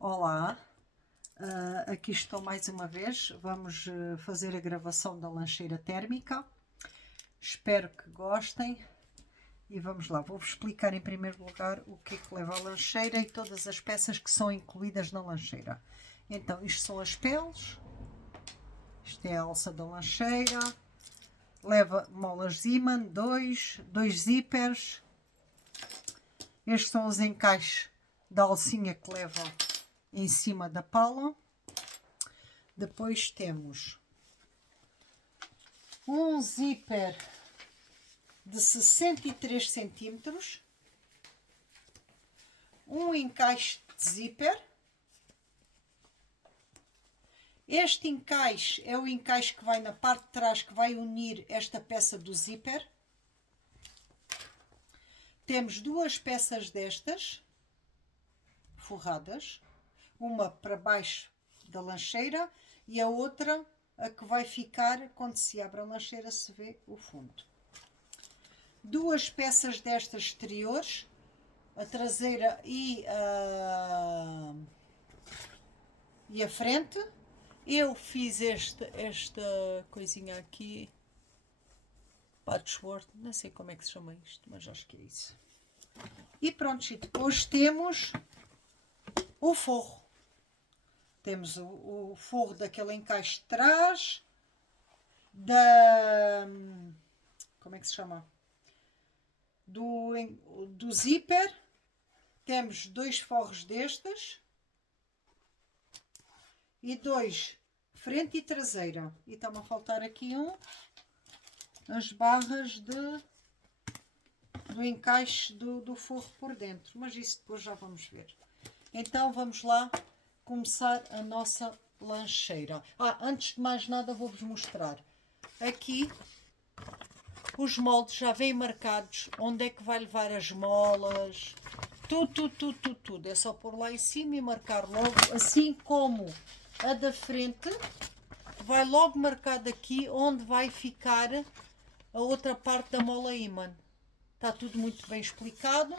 Olá, aqui estou mais uma vez. Vamos fazer a gravação da lancheira térmica. Espero que gostem e vamos lá. Vou-vos explicar em primeiro lugar o que é que leva a lancheira e todas as peças que são incluídas na lancheira. Então, isto são as peles, isto é a alça da lancheira, leva molas Zeeman, dois zippers. Estes são os encaixes da alcinha que levam em cima da pala. Depois temos um zíper de 63 centímetros, um encaixe de zíper. Este encaixe é o encaixe que vai na parte de trás, que vai unir esta peça do zíper. Temos duas peças destas, forradas, uma para baixo da lancheira e a outra a que vai ficar quando se abre a lancheira, se vê o fundo. Duas peças destas exteriores, a traseira e a frente. Eu fiz esta coisinha aqui, patchwork, não sei como é que se chama isto, mas acho que é isso. E pronto, e depois temos o forro. Temos o forro daquele encaixe de trás, como é que se chama? Do zíper. Temos dois forros destes e dois frente e traseira. E está-me a faltar aqui as barras do encaixe do forro por dentro, mas isso depois já vamos ver. Então vamos lá começar a nossa lancheira. Antes de mais nada vou-vos mostrar. Aqui os moldes já vêm marcados onde é que vai levar as molas, tudo. É só pôr lá em cima e marcar logo, assim como a da frente vai logo marcado aqui onde vai ficar a outra parte da mola ímã. Está tudo muito bem explicado.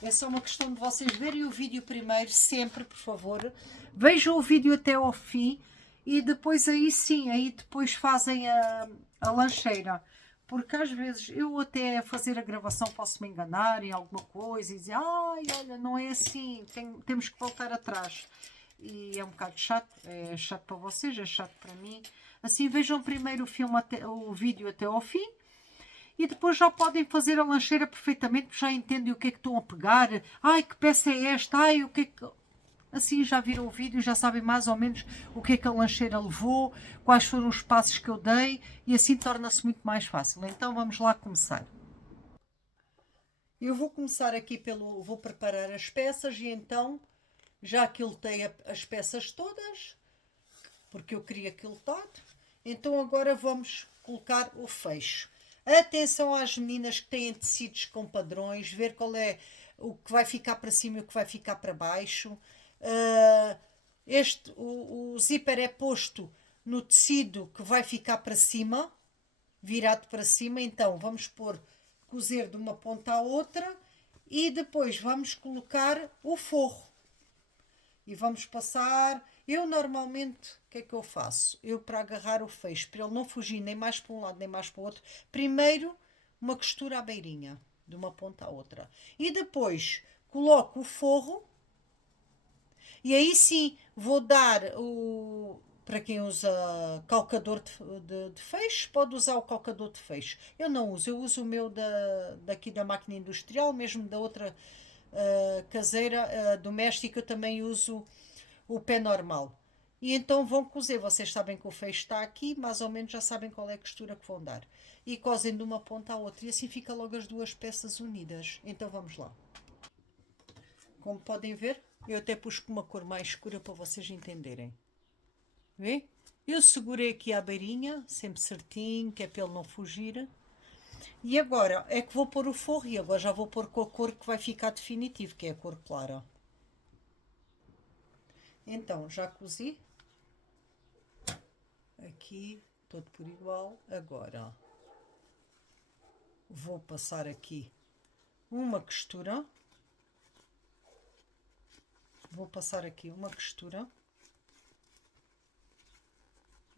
É só uma questão de vocês verem o vídeo primeiro, sempre, por favor. Vejam o vídeo até ao fim e depois aí sim, aí depois fazem a lancheira. Porque às vezes eu até a fazer a gravação posso me enganar em alguma coisa e dizer, olha, não é assim, temos que voltar atrás. E é um bocado chato, é chato para vocês, é chato para mim. Assim, vejam primeiro o vídeo até ao fim. E depois já podem fazer a lancheira perfeitamente, porque já entendem o que é que estão a pegar. Que peça é esta? O que é que... Assim já viram o vídeo, já sabem mais ou menos o que é que a lancheira levou, quais foram os passos que eu dei, e assim torna-se muito mais fácil. Então vamos lá começar. Eu vou começar aqui vou preparar as peças e então já quiltei as peças todas, porque eu queria quiltar. Então agora vamos colocar o fecho. Atenção às meninas que têm tecidos com padrões, ver qual é o que vai ficar para cima e o que vai ficar para baixo. O zíper é posto no tecido que vai ficar para cima, virado para cima. Então vamos cozer de uma ponta à outra e depois vamos colocar o forro. E vamos passar. Eu normalmente, o que é que eu faço? Eu, para agarrar o fecho, para ele não fugir nem mais para um lado nem mais para o outro, primeiro uma costura à beirinha, de uma ponta à outra. E depois coloco o forro. E aí sim vou dar para quem usa calcador de fecho, pode usar o calcador de fecho. Eu não uso, eu uso o meu daqui da máquina industrial, mesmo da outra caseira, doméstica, eu também uso o pé normal. E então vão cozer, vocês sabem que o fecho está aqui, mais ou menos já sabem qual é a costura que vão dar. E cosem de uma ponta à outra e assim fica logo as duas peças unidas. Então vamos lá. Como podem ver, eu até pus com uma cor mais escura para vocês entenderem. Vê? Eu segurei aqui a beirinha, sempre certinho, que é para ele não fugir. E agora é que vou pôr o forro e agora já vou pôr com a cor que vai ficar definitivo, que é a cor clara. Então, já cozi. Aqui, todo por igual. Agora, vou passar aqui uma costura. vou passar aqui uma costura.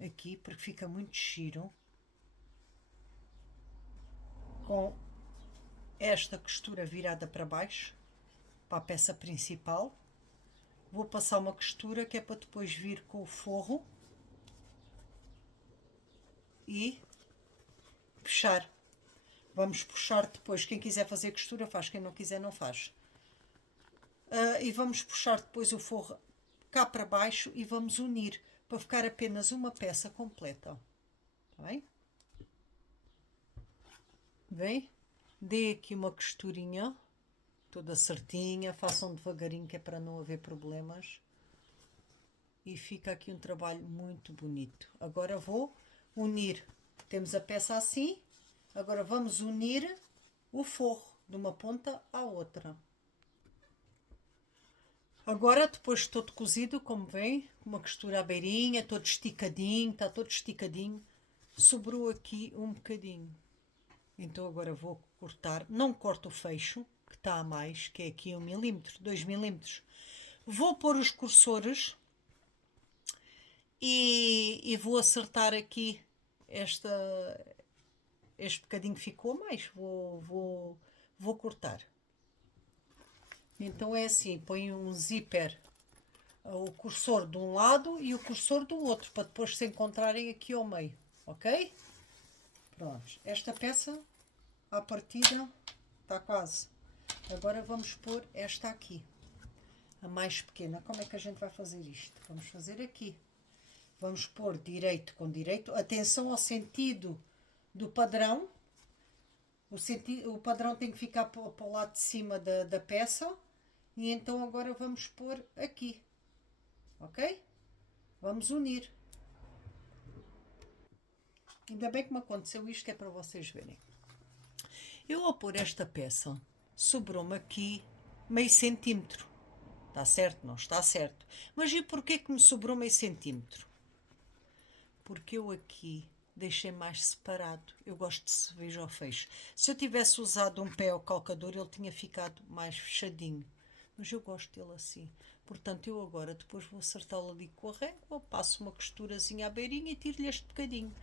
Aqui, porque fica muito giro. Com esta costura virada para baixo, para a peça principal. Vou passar uma costura que é para depois vir com o forro e fechar. Vamos puxar depois, quem quiser fazer costura faz, quem não quiser não faz. E vamos puxar depois o forro cá para baixo e vamos unir para ficar apenas uma peça completa. Tá bem? Vem? Dê aqui uma costurinha toda certinha, façam devagarinho que é para não haver problemas. E fica aqui um trabalho muito bonito. Agora vou unir, temos a peça assim, agora vamos unir o forro de uma ponta à outra. Agora, depois de todo cozido, como vem, com uma costura à beirinha, todo esticadinho, está todo esticadinho, sobrou aqui um bocadinho. Então agora vou cortar, não corto o fecho, que está a mais, que é aqui 1 milímetro, 2 milímetros. Vou pôr os cursores e vou acertar aqui este bocadinho que ficou a mais, vou cortar. Então é assim, ponho um zíper, o cursor de um lado e o cursor do outro, para depois se encontrarem aqui ao meio, ok? Pronto, esta peça à partida está quase. Agora vamos pôr esta aqui, a mais pequena. Como é que a gente vai fazer isto? Vamos fazer aqui. Vamos pôr direito com direito. Atenção ao sentido do padrão. O padrão tem que ficar para o lado de cima da peça. E então agora vamos pôr aqui. Ok? Vamos unir. Ainda bem que me aconteceu isto, que é para vocês verem. Eu, ao pôr esta peça, sobrou-me aqui meio centímetro. Está certo? Não está certo. Mas e porquê que me sobrou meio centímetro? Porque eu aqui deixei mais separado. Eu gosto de se veja ao fecho. Se eu tivesse usado um pé ao calcador, ele tinha ficado mais fechadinho. Mas eu gosto dele assim. Portanto, eu agora depois vou acertá-lo ali com a régua, passo uma costurazinha à beirinha e tiro-lhe este bocadinho.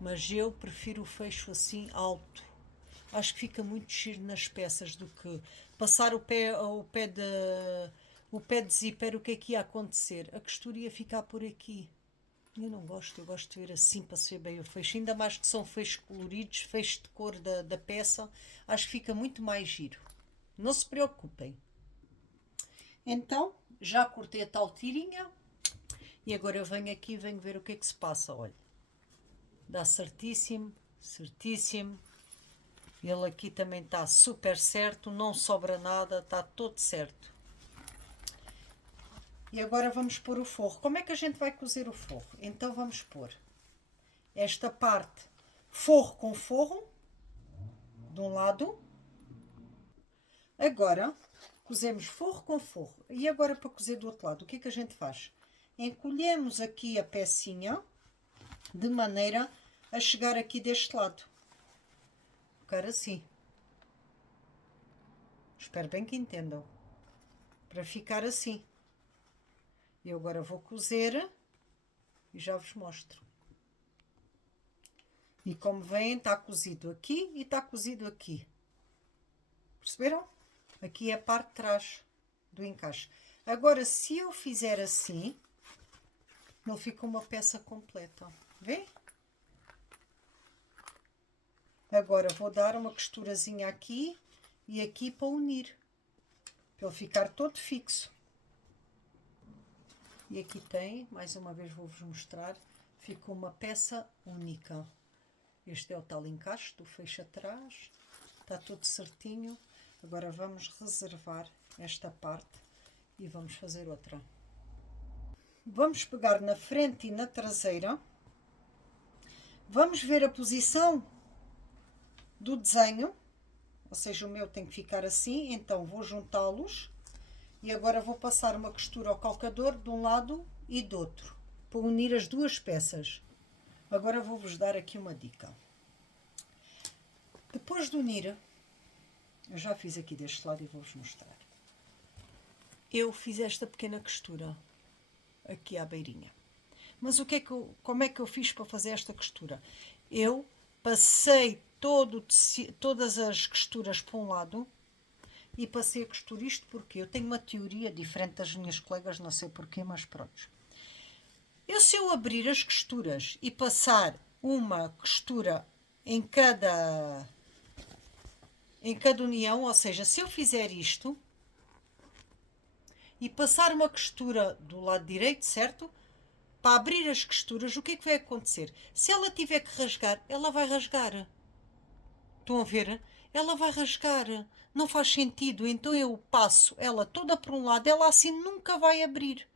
Mas eu prefiro o fecho assim alto. Acho que fica muito giro nas peças do que passar o pé de zíper. O que é que ia acontecer? A costura ia ficar por aqui. Eu não gosto, eu gosto de ver assim para se ver bem o fecho. Ainda mais que são fechos coloridos, fechos de cor da peça. Acho que fica muito mais giro. Não se preocupem. Então, já cortei a tal tirinha. E agora eu venho aqui e venho ver o que é que se passa. Olha, dá certíssimo, certíssimo. Ele aqui também está super certo, não sobra nada, está todo certo. E agora vamos pôr o forro. Como é que a gente vai cozer o forro? Então vamos pôr esta parte forro com forro, de um lado. Agora cozemos forro com forro. E agora para cozer do outro lado, o que é que a gente faz? Encolhemos aqui a pecinha, de maneira a chegar aqui deste lado. Ficar assim. Espero bem que entendam. Para ficar assim. Eu agora vou cozer e já vos mostro. E como veem, está cozido aqui e está cozido aqui. Perceberam? Aqui é a parte de trás do encaixe. Agora, se eu fizer assim, ele fica uma peça completa. Vê? Agora vou dar uma costurazinha aqui e aqui para unir. Para ele ficar todo fixo. E aqui tem, mais uma vez vou-vos mostrar, ficou uma peça única. Este é o tal encaixe do fecho atrás, está tudo certinho. Agora vamos reservar esta parte e vamos fazer outra. Vamos pegar na frente e na traseira, vamos ver a posição do desenho, ou seja, o meu tem que ficar assim, então vou juntá-los. E agora vou passar uma costura ao calcador de um lado e do outro, para unir as duas peças. Agora vou-vos dar aqui uma dica. Depois de unir, eu já fiz aqui deste lado e vou-vos mostrar. eu fiz esta pequena costura aqui à beirinha. Mas como é que eu fiz para fazer esta costura? Eu passei todas as costuras para um lado e passei a costura isto porque eu tenho uma teoria diferente das minhas colegas, não sei porquê, mas pronto. Se eu abrir as costuras e passar uma costura em cada união, ou seja, se eu fizer isto e passar uma costura do lado direito, certo? Para abrir as costuras, o que é que vai acontecer? Se ela tiver que rasgar, ela vai rasgar. Estão a ver? Ela vai rasgar. Não faz sentido. Então eu passo ela toda por um lado, ela assim nunca vai abrir.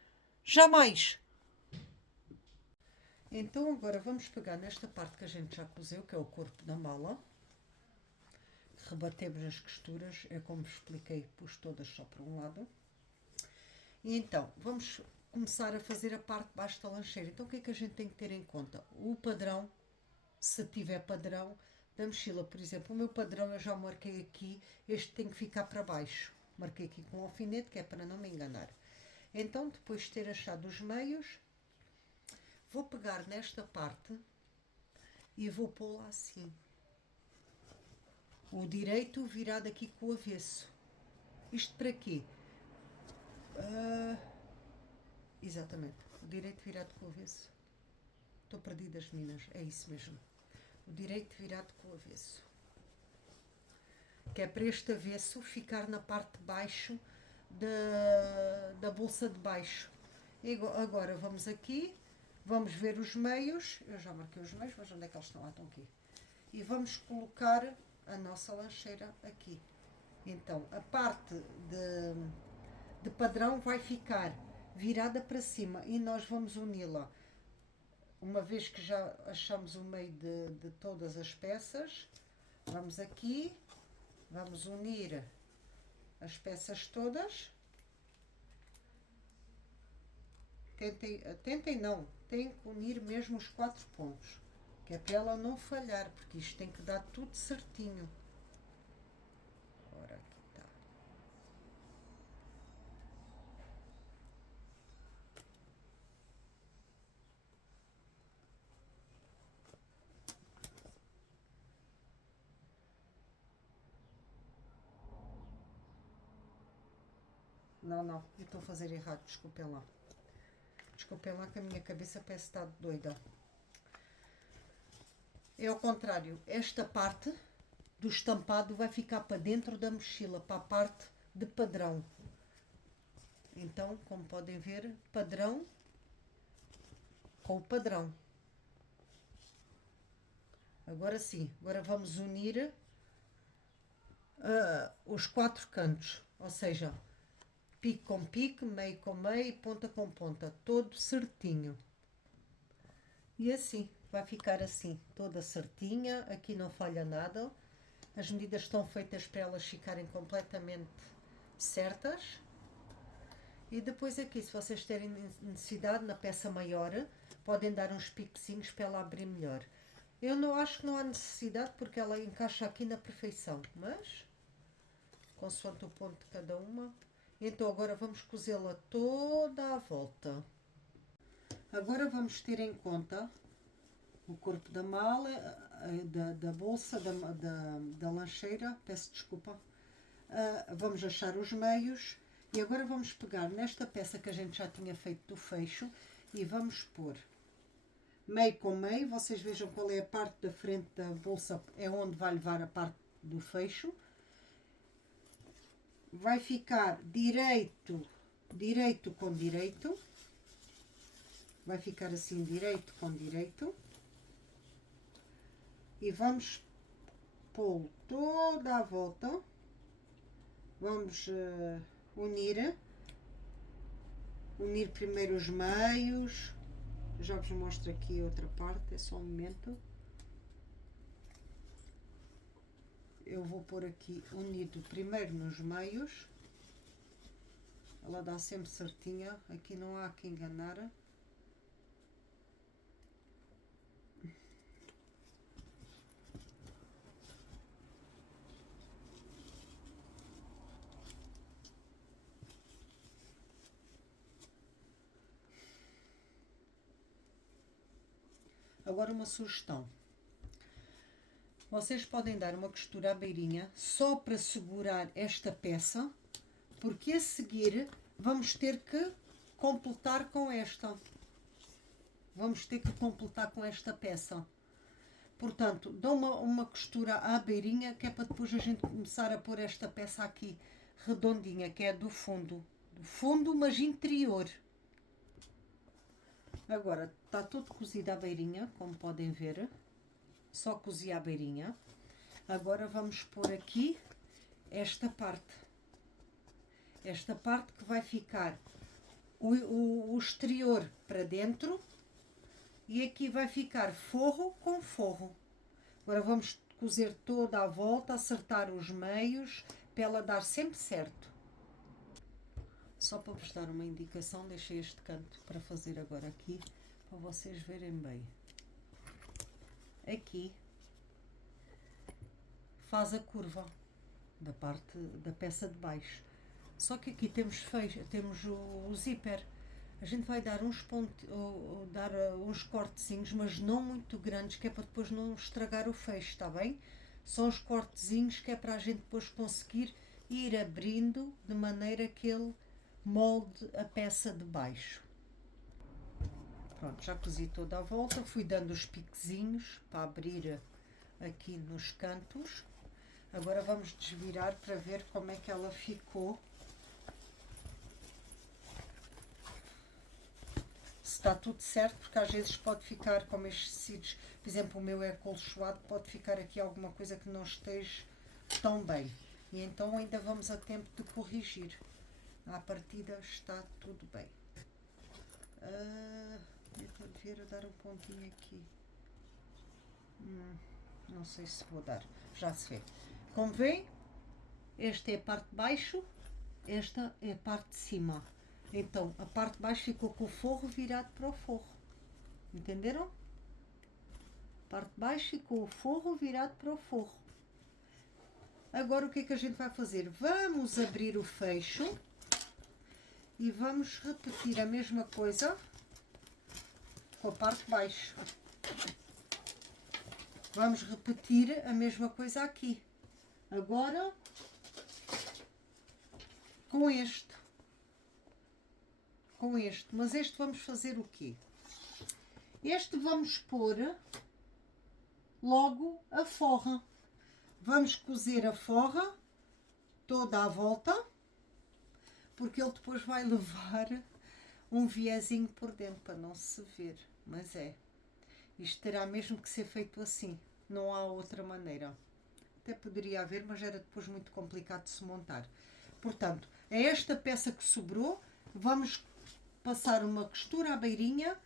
Jamais. Então agora vamos pegar nesta parte que a gente já coseu, que é o corpo da mala. Rebatemos as costuras, é como vos expliquei, pus todas só para um lado. E então, vamos começar a fazer a parte de baixo da lancheira. Então o que é que a gente tem que ter em conta? O padrão, se tiver padrão, da mochila. Por exemplo, o meu padrão eu já marquei aqui, este tem que ficar para baixo. Marquei aqui com um alfinete, que é para não me enganar. Então, depois de ter achado os meios, vou pegar nesta parte e vou pô-la assim. O direito virado aqui com o avesso. Isto para quê? Exatamente. O direito virado com o avesso. Estou perdida, as meninas. É isso mesmo. O direito virado com o avesso. Que é para este avesso ficar na parte de baixo da bolsa de baixo. E agora vamos aqui. Vamos ver os meios. Eu já marquei os meios, mas onde é que eles estão? Estão aqui. E vamos colocar a nossa lancheira aqui. Então, a parte de padrão vai ficar virada para cima e nós vamos uni-la. Uma vez que já achamos o meio de todas as peças, vamos aqui, vamos unir as peças todas. Tentem não, tem que unir mesmo os 4 pontos, que é para ela não falhar, porque isto tem que dar tudo certinho. Ora, aqui está. Não, eu estou a fazer errado, desculpem lá. Desculpem lá que a minha cabeça parece estar doida. É ao contrário, esta parte do estampado vai ficar para dentro da mochila, para a parte de padrão. Então, como podem ver, padrão com o padrão. Agora sim, agora vamos unir os 4 cantos, ou seja, pique com pique, meio com meio, ponta com ponta, todo certinho. E assim, vai ficar assim, toda certinha, aqui não falha nada. As medidas estão feitas para elas ficarem completamente certas. E depois aqui, se vocês terem necessidade, na peça maior, podem dar uns piquezinhos para ela abrir melhor. Eu não acho que não há necessidade, porque ela encaixa aqui na perfeição, mas consoante o ponto de cada uma. Então agora vamos cozê-la toda à volta. Agora vamos ter em conta o corpo da mala, da bolsa, da lancheira, peço desculpa. Vamos achar os meios e agora vamos pegar nesta peça que a gente já tinha feito do fecho e vamos pôr meio com meio. Vocês vejam qual é a parte da frente da bolsa, é onde vai levar a parte do fecho. Vai ficar direito com direito. Vai ficar assim, direito com direito. E vamos pôr toda a volta. Vamos unir primeiro os meios. Já vos mostro aqui outra parte, é só um momento. Eu vou pôr aqui unido primeiro nos meios. Ela dá sempre certinha, aqui não há que enganar. Agora uma sugestão. Vocês podem dar uma costura à beirinha só para segurar esta peça, porque a seguir vamos ter que completar com esta. Vamos ter que completar com esta peça. Portanto, dou uma costura à beirinha, que é para depois a gente começar a pôr esta peça aqui redondinha, que é do fundo. Do fundo, mas interior. Agora, está tudo cozido à beirinha, como podem ver. Só cozi à beirinha. Agora vamos pôr aqui esta parte. Esta parte que vai ficar o exterior para dentro. E aqui vai ficar forro com forro. Agora vamos cozer toda a volta, acertar os meios, para ela dar sempre certo. Só para vos dar uma indicação, deixei este canto para fazer agora aqui, para vocês verem bem. Aqui faz a curva da parte da peça de baixo. Só que aqui temos o zíper. A gente vai dar uns cortezinhos, mas não muito grandes, que é para depois não estragar o fecho, está bem? São os cortezinhos que é para a gente depois conseguir ir abrindo de maneira que ele molde a peça de baixo. Pronto, já cozi toda a volta, fui dando os piquezinhos para abrir aqui nos cantos. Agora vamos desvirar para ver como é que ela ficou. Está tudo certo, porque às vezes pode ficar, como estes tecidos, por exemplo, o meu é acolchoado, pode ficar aqui alguma coisa que não esteja tão bem. E então ainda vamos a tempo de corrigir. À partida está tudo bem. Eu devia dar um pontinho aqui. Não sei se vou dar, já se vê. Como vêem, esta é a parte de baixo, esta é a parte de cima. Então, a parte de baixo ficou com o forro virado para o forro. Entenderam? A parte de baixo ficou o forro virado para o forro. Agora, o que é que a gente vai fazer? Vamos abrir o fecho e vamos repetir a mesma coisa com a parte de baixo. Vamos repetir a mesma coisa aqui. Agora, com este. Mas este vamos fazer o quê? Este vamos pôr logo a forra. Vamos cozer a forra toda à volta, porque ele depois vai levar um viezinho por dentro para não se ver, mas isto terá mesmo que ser feito assim, não há outra maneira. Até poderia haver, mas era depois muito complicado de se montar. Portanto, é esta peça que sobrou, vamos passar uma costura à beirinha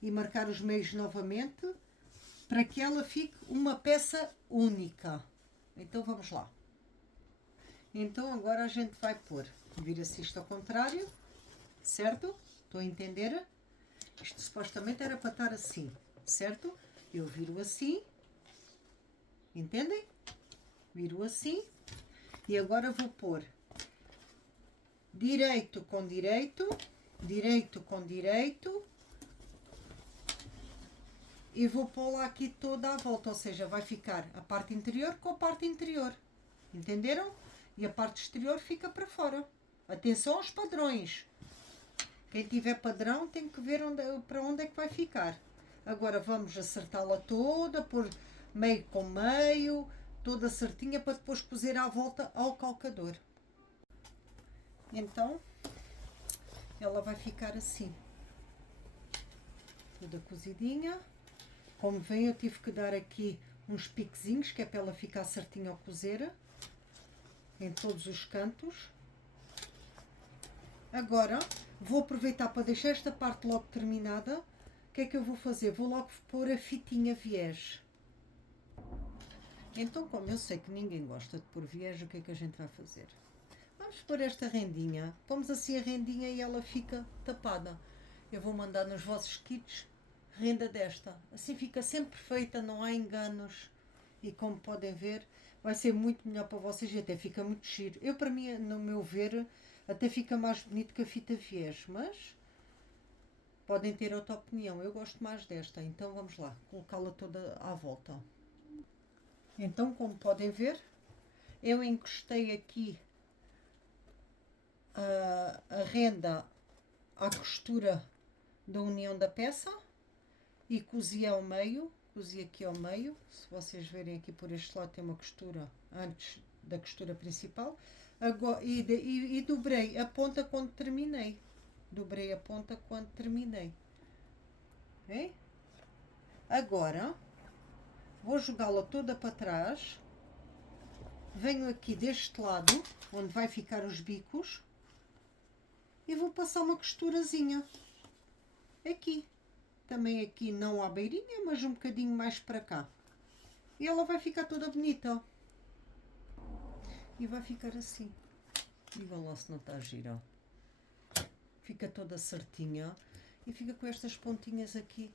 e marcar os meios novamente para que ela fique uma peça única. Então vamos lá. Então agora a gente vai pôr, vira-se isto ao contrário, certo? Estão a entender? Isto supostamente era para estar assim, certo? Eu viro assim, entendem? Viro assim e agora vou pôr direito com direito, direito com direito e vou pô-la aqui toda à volta, ou seja, vai ficar a parte interior com a parte interior, entenderam? E a parte exterior fica para fora. Atenção aos padrões, quem tiver padrão tem que ver para onde é que vai ficar. Agora vamos acertá-la toda, pôr meio com meio, toda certinha, para depois cozer à volta ao calcador. Então ela vai ficar assim, toda cozidinha. Como veem, eu tive que dar aqui uns piquezinhos, que é para ela ficar certinha ao cozer, em todos os cantos. Agora, vou aproveitar para deixar esta parte logo terminada. O que é que eu vou fazer? Vou logo pôr a fitinha viés. Então, como eu sei que ninguém gosta de pôr viés, o que é que a gente vai fazer? Vamos pôr esta rendinha. Pomos assim a rendinha e ela fica tapada. Eu vou mandar nos vossos kits renda desta. Assim fica sempre perfeita, não há enganos. E como podem ver, vai ser muito melhor para vocês e até fica muito giro. Eu, para mim, no meu ver, até fica mais bonito que a fita viés, mas Podem ter outra opinião, eu gosto mais desta, então vamos lá, colocá-la toda à volta. Então, como podem ver, eu encostei aqui a renda à costura da união da peça e cozi ao meio, cozi aqui ao meio. Se vocês verem aqui por este lado tem uma costura antes da costura principal. Agora, e dobrei a ponta quando terminei. Dobrei a ponta quando terminei. Okay? Agora vou jogá-la toda para trás. Venho aqui deste lado, onde vai ficar os bicos, e vou passar uma costurazinha. Aqui. Também aqui não à beirinha, mas um bocadinho mais para cá. E ela vai ficar toda bonita. E vai ficar assim. Digam lá se não está gira. Fica toda certinha. E fica com estas pontinhas aqui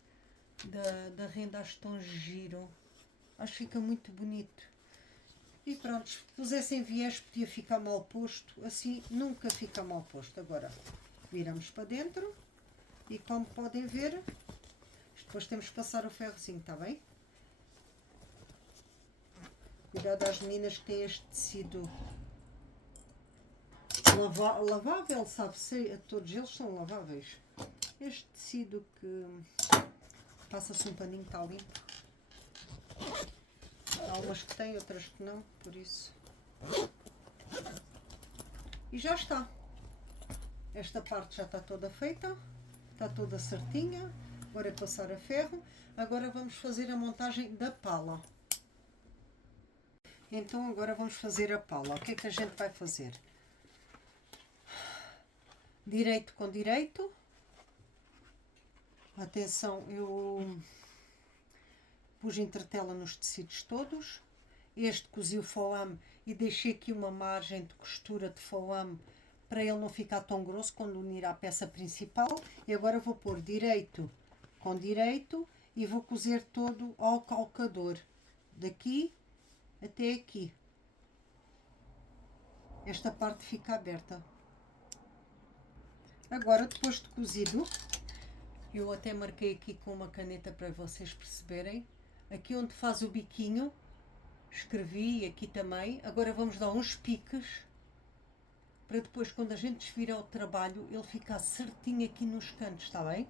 da renda. Acho tão giro. Acho que fica muito bonito. E pronto, se pusessem viés podia ficar mal posto. Assim nunca fica mal posto. Agora viramos para dentro. E como podem ver, depois temos que passar o ferrozinho, está bem? Cuidado às meninas que têm este tecido lavável, sabe-se, todos eles são laváveis. Este tecido que passa-se um paninho, está limpo. Há umas que têm, outras que não, por isso. E já está. Esta parte já está toda feita, está toda certinha. Agora é passar a ferro. Agora vamos fazer a montagem da pala. Então agora vamos fazer a pala. O que é que a gente vai fazer? Direito com direito. Atenção, eu pus entretela nos tecidos todos. Este cozi o foame e deixei aqui uma margem de costura de foame para ele não ficar tão grosso quando unir à peça principal. E agora vou pôr direito com direito e vou cozer todo ao calcador. Daqui até aqui. Esta parte fica aberta. Agora, depois de cozido, eu até marquei aqui com uma caneta para vocês perceberem. Aqui onde faz o biquinho, escrevi aqui também. Agora vamos dar uns piques, para depois, quando a gente desvirar o trabalho, ele ficar certinho aqui nos cantos, está bem?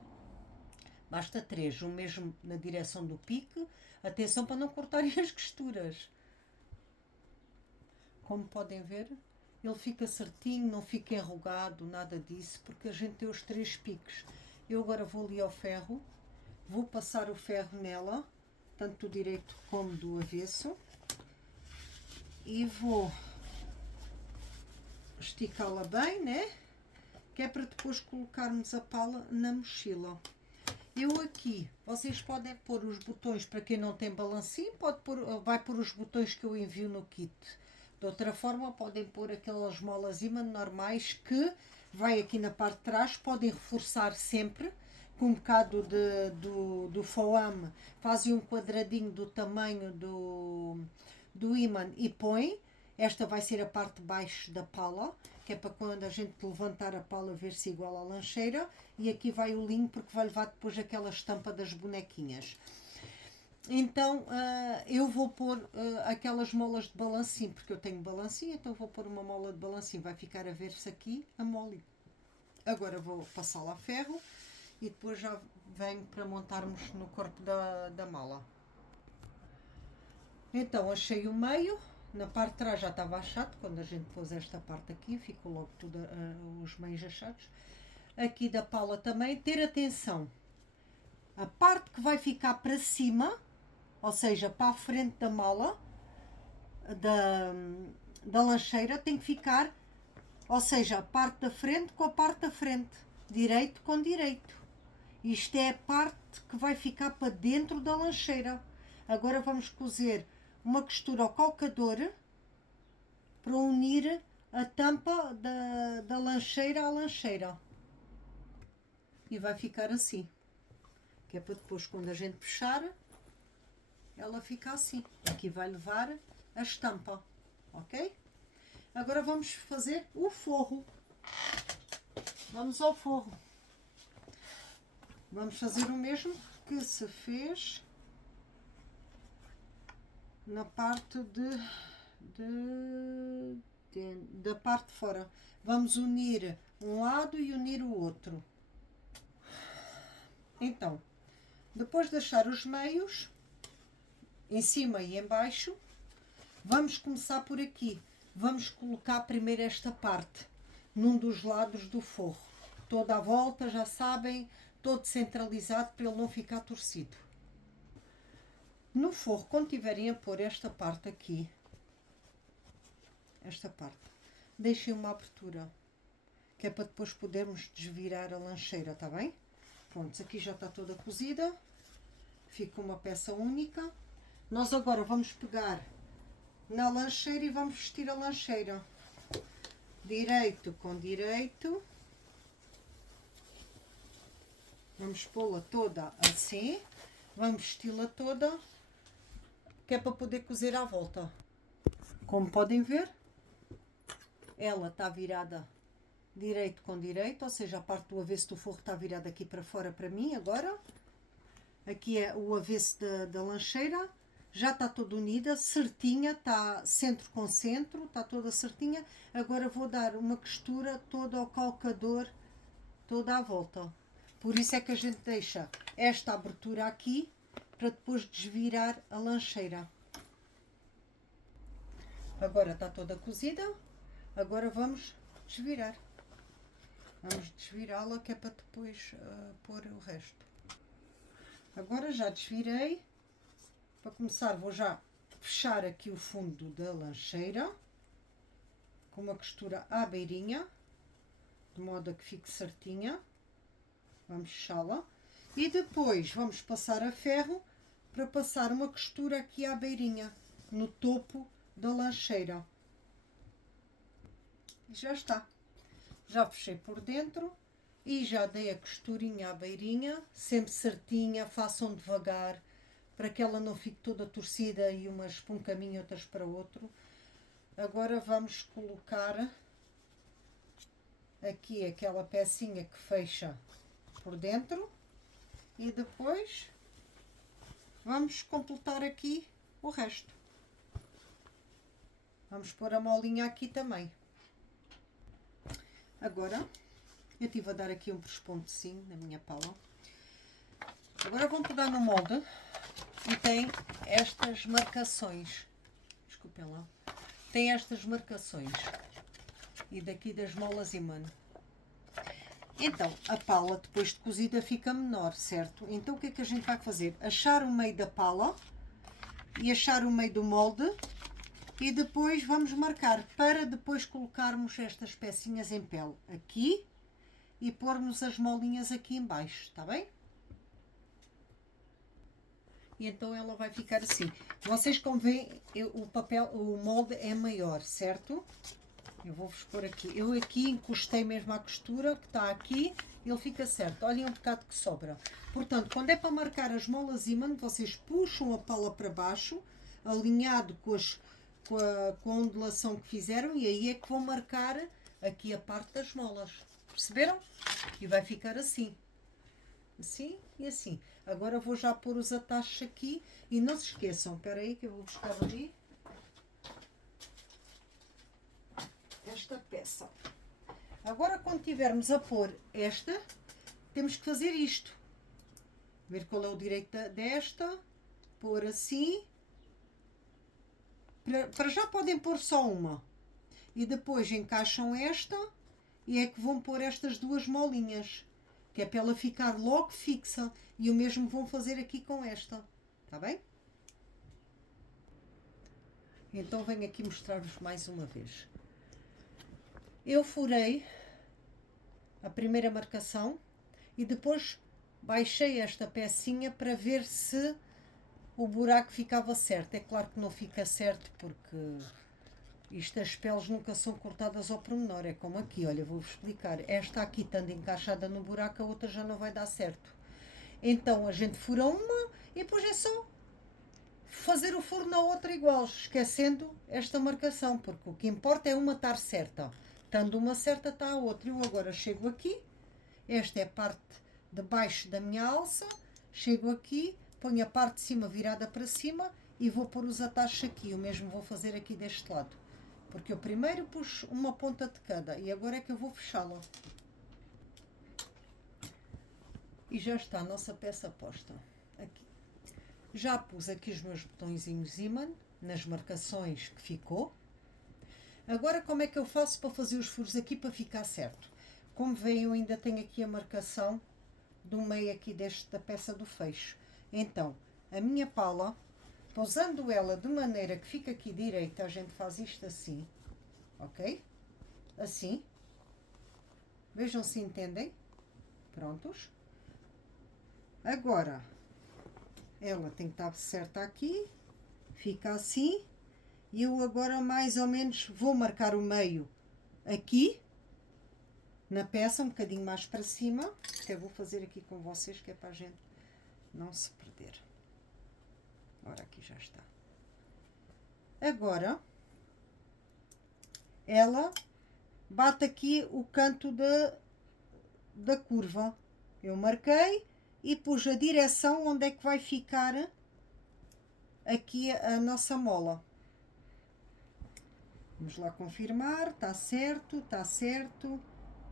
Basta 3, o mesmo na direção do pique. Atenção para não cortarem as costuras. Como podem ver, ele fica certinho, não fica enrugado, nada disso, porque a gente tem os 3 piques. Eu agora vou ali ao ferro, vou passar o ferro nela, tanto do direito como do avesso, e vou esticá-la bem, né? Que é para depois colocarmos a pala na mochila. Eu aqui, vocês podem pôr os botões, para quem não tem balancinho, vai pôr os botões que eu envio no kit. De outra forma, podem pôr aquelas molas imã normais que vai aqui na parte de trás, podem reforçar sempre com um bocado do foame, fazem um quadradinho do tamanho do imã e põem. Esta vai ser a parte de baixo da pala, que é para quando a gente levantar a pala ver se igual à lancheira. E aqui vai o linho, porque vai levar depois aquela estampa das bonequinhas. Então, eu vou pôr aquelas molas de balancinho, porque eu tenho balancinho, então vou pôr uma mola de balancinho. Vai ficar a ver-se aqui a mola. Agora vou passá-la a ferro e depois já venho para montarmos no corpo da mala. Então, achei o meio. Na parte de trás já estava achado, quando a gente pôs esta parte aqui, ficou logo tudo os meios achados. Aqui da pala também, ter atenção. A parte que vai ficar para cima, ou seja, para a frente da mala, da lancheira, tem que ficar, ou seja, a parte da frente com a parte da frente, direito com direito. Isto é a parte que vai ficar para dentro da lancheira. Agora vamos cozer uma costura ao calcador para unir a tampa da lancheira à lancheira. E vai ficar assim. Que é para depois, quando a gente fechar, ela fica assim. Aqui vai levar a estampa, ok? Agora vamos fazer o forro. Vamos ao forro. Vamos fazer o mesmo que se fez na parte da parte de fora. Vamos unir um lado e unir o outro. Então, depois de achar os meios, em cima e em baixo, vamos começar por aqui. Vamos colocar primeiro esta parte, num dos lados do forro. Toda a volta, já sabem, todo centralizado para ele não ficar torcido. No forro, quando tiverem a pôr esta parte aqui, esta parte, deixem uma abertura, que é para depois podermos desvirar a lancheira, tá bem? Pronto, aqui já está toda cozida, fica uma peça única. Nós agora vamos pegar na lancheira e vamos vestir a lancheira. Direito com direito. Vamos pô-la toda assim. Vamos vesti-la toda, que é para poder cozer à volta. Como podem ver, ela está virada direito com direito, ou seja, a parte do avesso do forro está virada aqui para fora para mim agora. Aqui é o avesso da lancheira, já está toda unida, certinha, está centro com centro, está toda certinha. Agora vou dar uma costura toda ao calcador, toda à volta. Por isso é que a gente deixa esta abertura aqui, para depois desvirar a lancheira. Agora está toda cozida, agora vamos desvirar. Vamos desvirá-la, que é para depois pôr o resto. Agora já desvirei. Para começar, vou já fechar aqui o fundo da lancheira com uma costura à beirinha, de modo a que fique certinha. Vamos fechá-la. E depois vamos passar a ferro para passar uma costura aqui à beirinha, no topo da lancheira. E já está. Já fechei por dentro e já dei a costurinha à beirinha, sempre certinha, façam devagar, para que ela não fique toda torcida e umas para um caminho e outras para outro. Agora vamos colocar aqui aquela pecinha que fecha por dentro e depois vamos completar aqui o resto. Vamos pôr a molinha aqui também. Agora, eu estive a dar aqui um pespontezinho na minha pala. Agora vamos pegar no molde e tem estas marcações. Desculpem lá. Tem estas marcações. E daqui das molas imã. Então, a pala depois de cozida fica menor, certo? Então o que é que a gente vai fazer? Achar o meio da pala e achar o meio do molde. E depois vamos marcar para depois colocarmos estas pecinhas em pele aqui e pormos as molinhas aqui em baixo, está bem? E então ela vai ficar assim. Vocês como veem, o molde é maior, certo? Eu vou-vos pôr aqui. Eu aqui encostei mesmo à costura que está aqui, ele fica certo. Olhem um bocado que sobra. Portanto, quando é para marcar as molas imã, vocês puxam a pala para baixo, alinhado com a ondulação que fizeram, e aí é que vão marcar aqui a parte das molas. Perceberam? E vai ficar assim. Assim e assim. Agora vou já pôr os atachos aqui e não se esqueçam. Espera aí que eu vou buscar ali esta peça. Agora quando tivermos a pôr esta, temos que fazer isto. Ver qual é o direito desta. Pôr assim. Para já podem pôr só uma. E depois encaixam esta e é que vão pôr estas duas molinhas. Que é para ela ficar logo fixa. E o mesmo vão fazer aqui com esta. Está bem? Então venho aqui mostrar-vos mais uma vez. Eu furei a primeira marcação e depois baixei esta pecinha para ver se o buraco ficava certo. É claro que não fica certo porque as peles nunca são cortadas ao pormenor. É como aqui, olha, vou-vos explicar. Esta aqui estando encaixada no buraco, a outra já não vai dar certo. Então a gente fura uma e depois é só fazer o furo na outra igual, esquecendo esta marcação, porque o que importa é uma estar certa. Estando uma certa, está a outra. Eu agora chego aqui, esta é a parte debaixo da minha alça, chego aqui, ponho a parte de cima virada para cima e vou pôr os atachos aqui. O mesmo vou fazer aqui deste lado. Porque eu primeiro puxo uma ponta de cada e agora é que eu vou fechá-la. E já está a nossa peça posta. Aqui. Já pus aqui os meus botõezinhos ímã nas marcações que ficou. Agora como é que eu faço para fazer os furos aqui para ficar certo? Como veem, eu ainda tenho aqui a marcação do meio aqui da peça do fecho. Então, a minha pala, pousando ela de maneira que fica aqui direita, a gente faz isto assim, ok? Assim. Vejam se entendem. Prontos. Agora, ela tem que estar certa aqui, fica assim, e eu agora mais ou menos vou marcar o meio aqui, na peça, um bocadinho mais para cima, até vou fazer aqui com vocês, que é para a gente não se perder. Ora, aqui já está. Agora, ela bate aqui o canto da curva. Eu marquei e pus a direção onde é que vai ficar aqui a nossa mola. Vamos lá confirmar, está certo, está certo.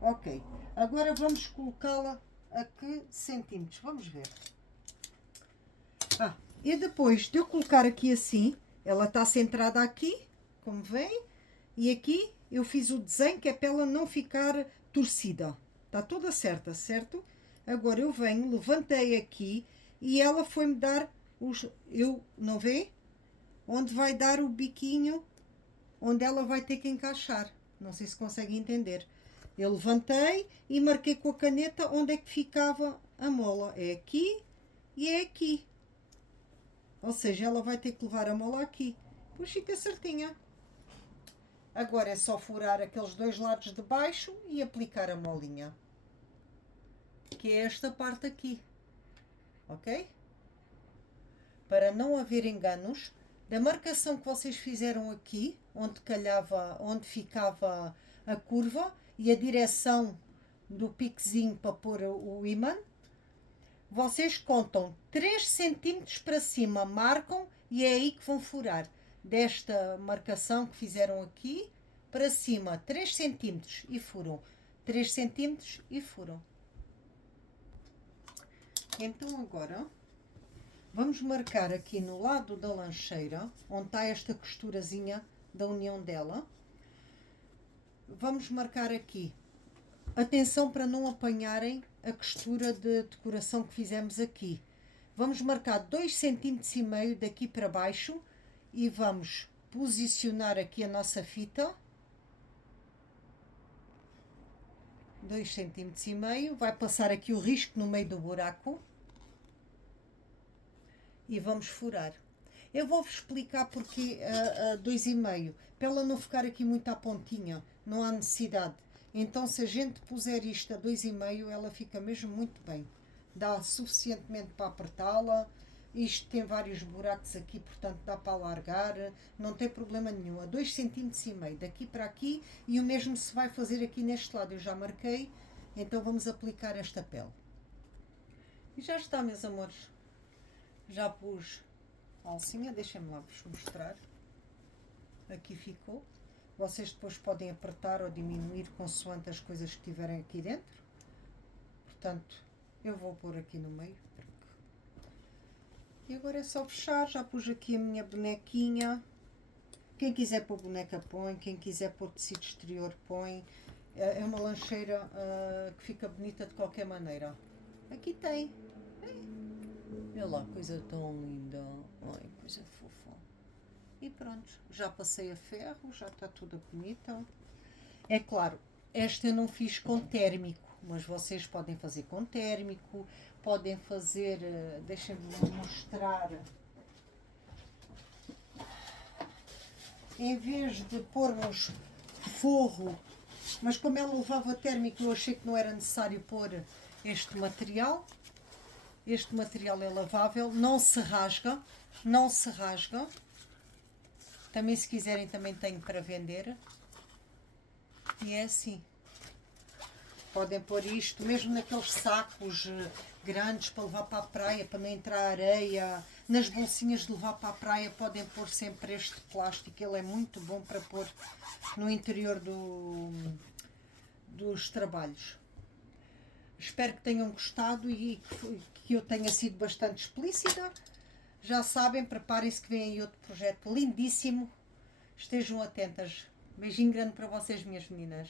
Ok, agora vamos colocá-la a que centímetros? Vamos ver. E depois de eu colocar aqui assim, ela está centrada aqui, como veem, e aqui eu fiz o desenho que é para ela não ficar torcida. Está toda certa, certo? Agora eu venho, levantei aqui e ela foi-me dar os... não vê? Onde vai dar o biquinho, onde ela vai ter que encaixar. Não sei se conseguem entender. Eu levantei e marquei com a caneta onde é que ficava a mola. É aqui e é aqui. Ou seja, ela vai ter que levar a mola aqui. Pois fica certinha. Agora é só furar aqueles dois lados de baixo e aplicar a molinha. Que é esta parte aqui. Ok? Para não haver enganos, da marcação que vocês fizeram aqui, onde ficava a curva e a direção do piquezinho para pôr o ímã, vocês contam 3 centímetros para cima, marcam e é aí que vão furar. Desta marcação que fizeram aqui, para cima 3 centímetros e furam. 3 centímetros e furam. Então agora vamos marcar aqui no lado da lancheira, onde está esta costurazinha da união dela. Vamos marcar aqui. Atenção para não apanharem a costura de decoração que fizemos aqui. Vamos marcar 2,5 cm daqui para baixo e vamos posicionar aqui a nossa fita. 2,5 cm. Vai passar aqui o risco no meio do buraco. E vamos furar. Eu vou-vos explicar porque a 2,5, para ela não ficar aqui muito à pontinha, não há necessidade. Então se a gente puser isto a 2,5, ela fica mesmo muito bem. Dá suficientemente para apertá-la. Isto tem vários buracos aqui, portanto dá para alargar, não tem problema nenhum. A 2,5 cm daqui para aqui, e o mesmo se vai fazer aqui neste lado. Eu já marquei, então vamos aplicar esta pele. E já está, meus amores. Já pus a alcinha, deixem-me lá vos mostrar. Aqui ficou. Vocês depois podem apertar ou diminuir consoante as coisas que tiverem aqui dentro. Portanto, eu vou pôr aqui no meio. E agora é só fechar. Já pus aqui a minha bonequinha. Quem quiser pôr boneca põe, quem quiser pôr tecido exterior põe. É uma lancheira que fica bonita de qualquer maneira. Aqui tem. Olha lá, coisa tão linda. Ai, coisa fofa. E pronto, já passei a ferro, já está tudo bonita. É claro, esta eu não fiz com térmico, mas vocês podem fazer com térmico, podem fazer, deixem-me mostrar. Em vez de pormos forro, mas como ela levava térmico, eu achei que não era necessário pôr este material. Este material é lavável, não se rasga, não se rasga. Também se quiserem também tenho para vender. E é assim. Podem pôr isto, mesmo naqueles sacos grandes para levar para a praia, para não entrar areia. Nas bolsinhas de levar para a praia podem pôr sempre este plástico. Ele é muito bom para pôr no interior dos trabalhos. Espero que tenham gostado e que eu tenha sido bastante explícita. Já sabem, preparem-se que vem aí outro projeto lindíssimo. Estejam atentas. Beijinho grande para vocês, minhas meninas.